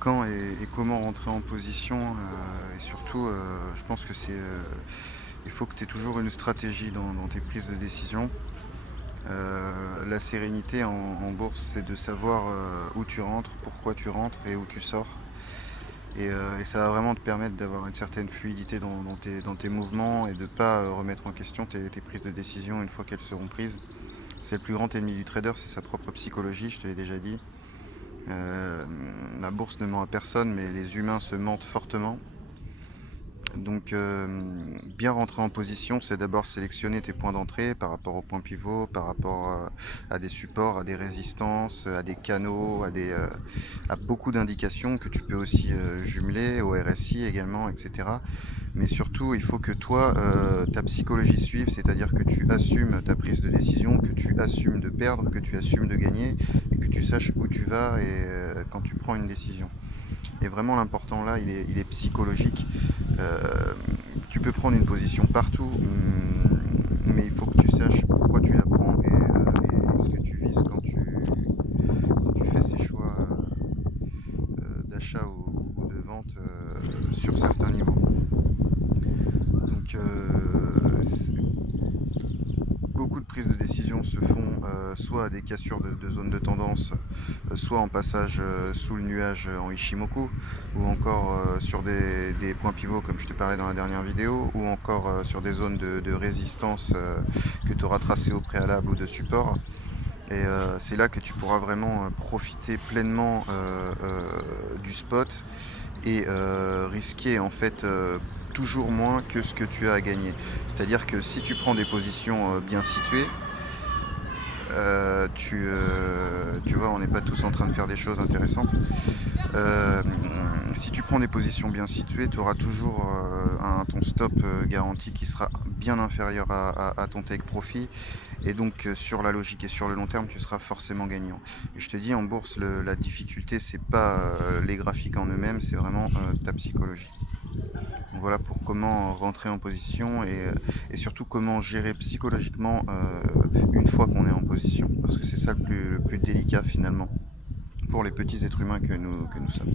quand et comment rentrer en position, et surtout, je pense que il faut que tu aies toujours une stratégie dans tes prises de décision. La sérénité en bourse, c'est de savoir, où tu rentres, pourquoi tu rentres et où tu sors et ça va vraiment te permettre d'avoir une certaine fluidité dans tes mouvements et de pas, remettre en question tes prises de décision une fois qu'elles seront prises. C'est le plus grand ennemi du trader, c'est sa propre psychologie, je te l'ai déjà dit. La bourse ne ment à personne, mais les humains se mentent fortement. Donc, bien rentrer en position, c'est d'abord sélectionner tes points d'entrée par rapport aux points pivots, par rapport, à des supports, à des résistances, à des canaux, à beaucoup d'indications que tu peux aussi, jumeler au RSI également et cetera. Mais surtout, il faut que toi, ta psychologie suive, c'est-à-dire que tu assumes ta prise de décision, que tu assumes de perdre, que tu assumes de gagner et que tu saches où tu vas et quand tu prends une décision. Et vraiment l'important là, il est psychologique. Tu peux prendre une position partout, mais il faut que tu saches pourquoi tu la prends et ce que tu vises quand tu fais ces choix, d'achat ou de vente, sur certains niveaux. Donc, beaucoup de prises de décision se font, soit à des cassures de zones de tendance, soit en passage, sous le nuage, en Ichimoku ou encore, sur des points pivots comme je te parlais dans la dernière vidéo ou encore, sur des zones de résistance, que tu auras tracées au préalable ou de support et c'est là que tu pourras vraiment, profiter pleinement, du spot et risquer en fait, toujours moins que ce que tu as à gagner. C'est-à-dire que si tu prends des positions, bien situées, tu vois, on n'est pas tous en train de faire des choses intéressantes. Si tu prends des positions bien situées, tu auras toujours, ton stop, garanti qui sera bien inférieur à ton take profit et donc sur la logique et sur le long terme, tu seras forcément gagnant et je te dis en bourse, la difficulté, c'est pas, les graphiques en eux-mêmes, c'est vraiment, ta psychologie. Donc voilà pour comment rentrer en position et surtout comment gérer psychologiquement, une fois qu'on est en position. Parce que c'est ça le plus délicat finalement pour les petits êtres humains que nous sommes.